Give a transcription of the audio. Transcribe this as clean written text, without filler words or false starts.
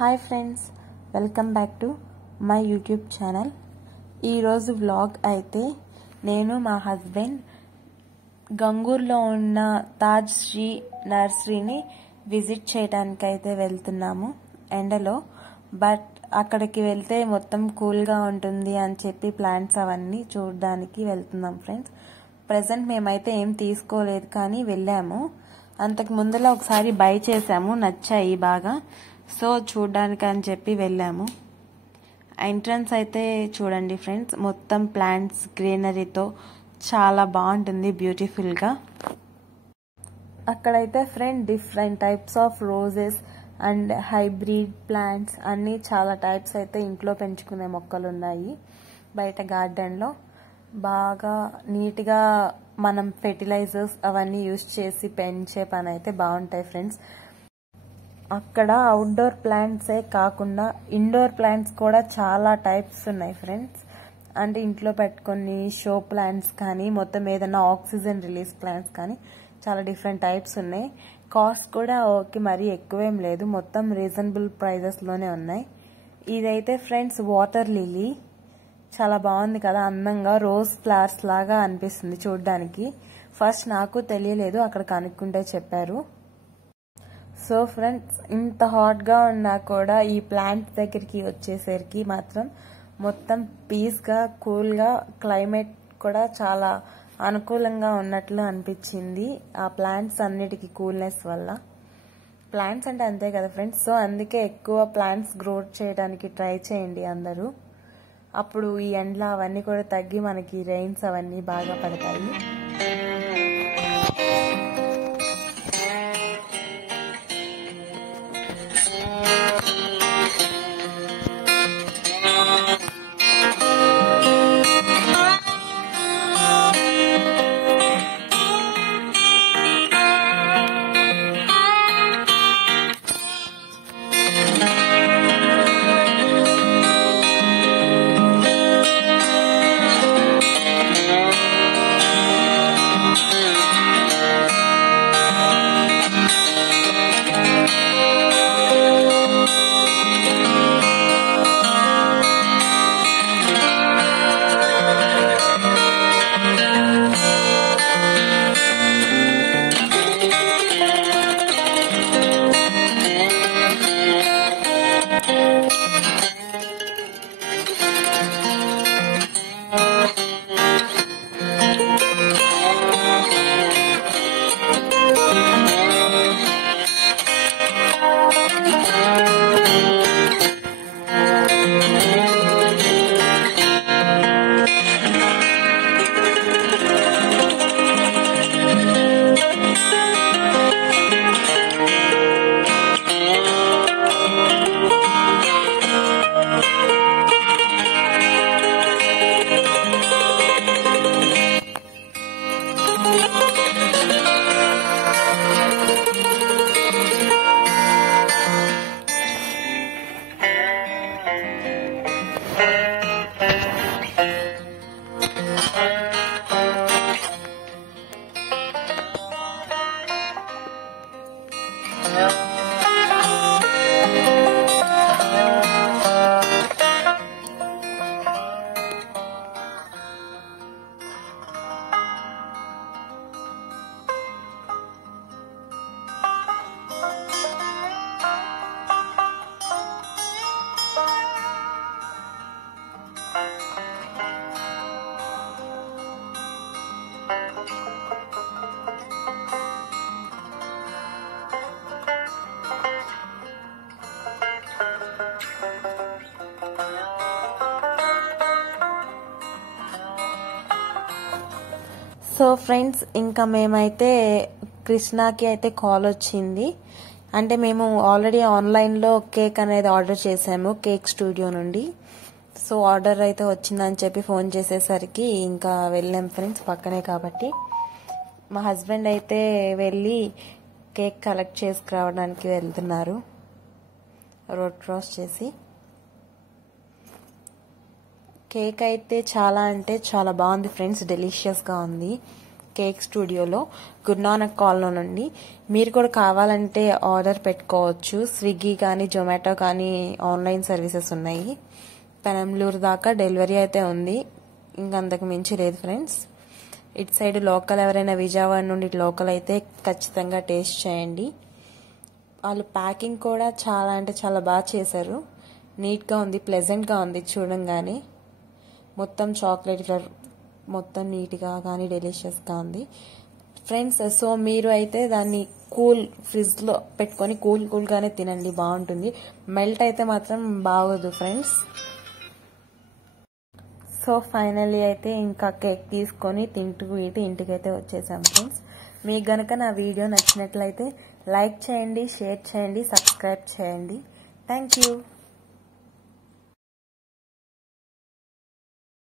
Hi friends, welcome back to my YouTube channel. ఈరోజు vlog అయితే నేను మా హస్బెండ్ గంగూర్లో ఉన్న తాజ్ శ్రీ నర్సరీని విజిట్ చేయడానికి అయితే వెళ్తున్నాము ఎండలో. బట్ అక్కడికి వెళ్తే మొత్తం కూల్గా ఉంటుంది అని చెప్పి ప్లాంట్స్ అవన్నీ చూడడానికి వెళ్తున్నాం ఫ్రెండ్స్. ప్రజెంట్ మేమైతే ఏం తీసుకోలేదు కానీ వెళ్ళాము. అంతకు ముందులో ఒకసారి బై చేసాము, నచ్చాయి బాగా, సో చూడడానికి అని చెప్పి వెళ్ళాము. ఎంట్రన్స్ అయితే చూడండి ఫ్రెండ్స్, మొత్తం ప్లాంట్స్ గ్రీనరీతో చాలా బాగుంటుంది, బ్యూటిఫుల్గా. అక్కడైతే friend different types of roses and hybrid plants అన్నీ చాలా టైప్స్ అయితే ఇంట్లో పెంచుకునే మొక్కలు ఉన్నాయి. బయట గార్డెన్లో బాగా నీట్గా మనం ఫెర్టిలైజర్స్ అవన్నీ యూజ్ చేసి పెంచే పని అయితే బాగుంటాయి ఫ్రెండ్స్. అక్కడ అవుట్డోర్ ప్లాంట్సే కాకుండా ఇండోర్ ప్లాంట్స్ కూడా చాలా టైప్స్ ఉన్నాయి ఫ్రెండ్స్. అంటే ఇంట్లో పెట్టుకొని షో ప్లాంట్స్ కానీ, మొత్తం ఏదైనా ఆక్సిజన్ రిలీజ్ ప్లాంట్స్ కానీ చాలా డిఫరెంట్ టైప్స్ ఉన్నాయి. కాస్ట్ కూడా ఓకే, మరీ ఎక్కువేం లేదు, మొత్తం రీజనబుల్ ప్రైజెస్లోనే ఉన్నాయి. ఇదైతే ఫ్రెండ్స్ వాటర్ లిలీ, చాలా బాగుంది కదా, అందంగా రోజ్ ఫ్లవర్స్ లాగా అనిపిస్తుంది చూడడానికి. ఫస్ట్ నాకు తెలియలేదు, అక్కడ కనుక్కుంటే చెప్పారు. సో ఫ్రెండ్స్, ఇంత హాట్గా ఉన్నా కూడా ఈ ప్లాంట్ దగ్గరికి వచ్చేసరికి మాత్రం మొత్తం పీస్గా, కూల్గా, క్లైమేట్ కూడా చాలా అనుకూలంగా ఉన్నట్లు అనిపించింది ఆ ప్లాంట్స్ అన్నిటికీ కూల్నెస్ వల్ల. ప్లాంట్స్ అంటే అంతే కదా ఫ్రెండ్స్, సో అందుకే ఎక్కువ ప్లాంట్స్ గ్రోత్ చేయడానికి ట్రై చేయండి అందరూ. అప్పుడు ఈ ఎండలు అవన్నీ కూడా తగ్గి మనకి రెయిన్స్ అవన్నీ బాగా పడతాయి. సో ఫ్రెండ్స్, ఇంకా మేమైతే కృష్ణాకి అయితే కాల్ వచ్చింది. అంటే మేము ఆల్రెడీ ఆన్లైన్లో కేక్ అనేది ఆర్డర్ చేసాము, కేక్ స్టూడియో నుండి. సో ఆర్డర్ అయితే వచ్చిందని చెప్పి ఫోన్ చేసేసరికి ఇంకా వెళ్ళాం ఫ్రెండ్స్, పక్కనే కాబట్టి. మా హస్బెండ్ అయితే వెళ్ళి కేక్ కలెక్ట్ చేసుకురావడానికి వెళ్తున్నారు, రోడ్ క్రాస్ చేసి. కేక్ అయితే చాలా అంటే చాలా బాగుంది ఫ్రెండ్స్, డెలిషియస్గా ఉంది. కేక్ స్టూడియోలో గురునానక్ కాలనీ నుండి. మీరు కూడా కావాలంటే ఆర్డర్ పెట్టుకోవచ్చు. స్విగ్గీ కానీ జొమాటో కానీ ఆన్లైన్ సర్వీసెస్ ఉన్నాయి. పెనంలూరు దాకా డెలివరీ అయితే ఉంది. ఇంకంతకు మించి లేదు ఫ్రెండ్స్. ఇటు సైడ్ లోకల్ ఎవరైనా విజయవాడ నుండి లోకల్ అయితే ఖచ్చితంగా టేస్ట్ చేయండి. వాళ్ళు ప్యాకింగ్ కూడా చాలా అంటే చాలా బాగా చేశారు. నీట్గా ఉంది, ప్లెజెంట్గా ఉంది చూడంగానే. మొత్తం చాక్లెట్ ఫ్లేవర్, మొత్తం నీట్గా కానీ డెలిషియస్గా ఉంది ఫ్రెండ్స్. సో మీరు అయితే దాన్ని ఫ్రిడ్జ్లో పెట్టుకొని కూల్గానే తినండి, బాగుంటుంది. మెల్ట్ అయితే మాత్రం బాగోదు ఫ్రెండ్స్. సో ఫైనల్లీ అయితే ఇంకా కేక్ తీసుకొని తింటూ ఇంటికైతే వచ్చేసాం ఫ్రెండ్స్. మీకు గనక నా వీడియో నచ్చినట్లయితే లైక్ చేయండి, షేర్ చేయండి, సబ్స్క్రైబ్ చేయండి. Thank you.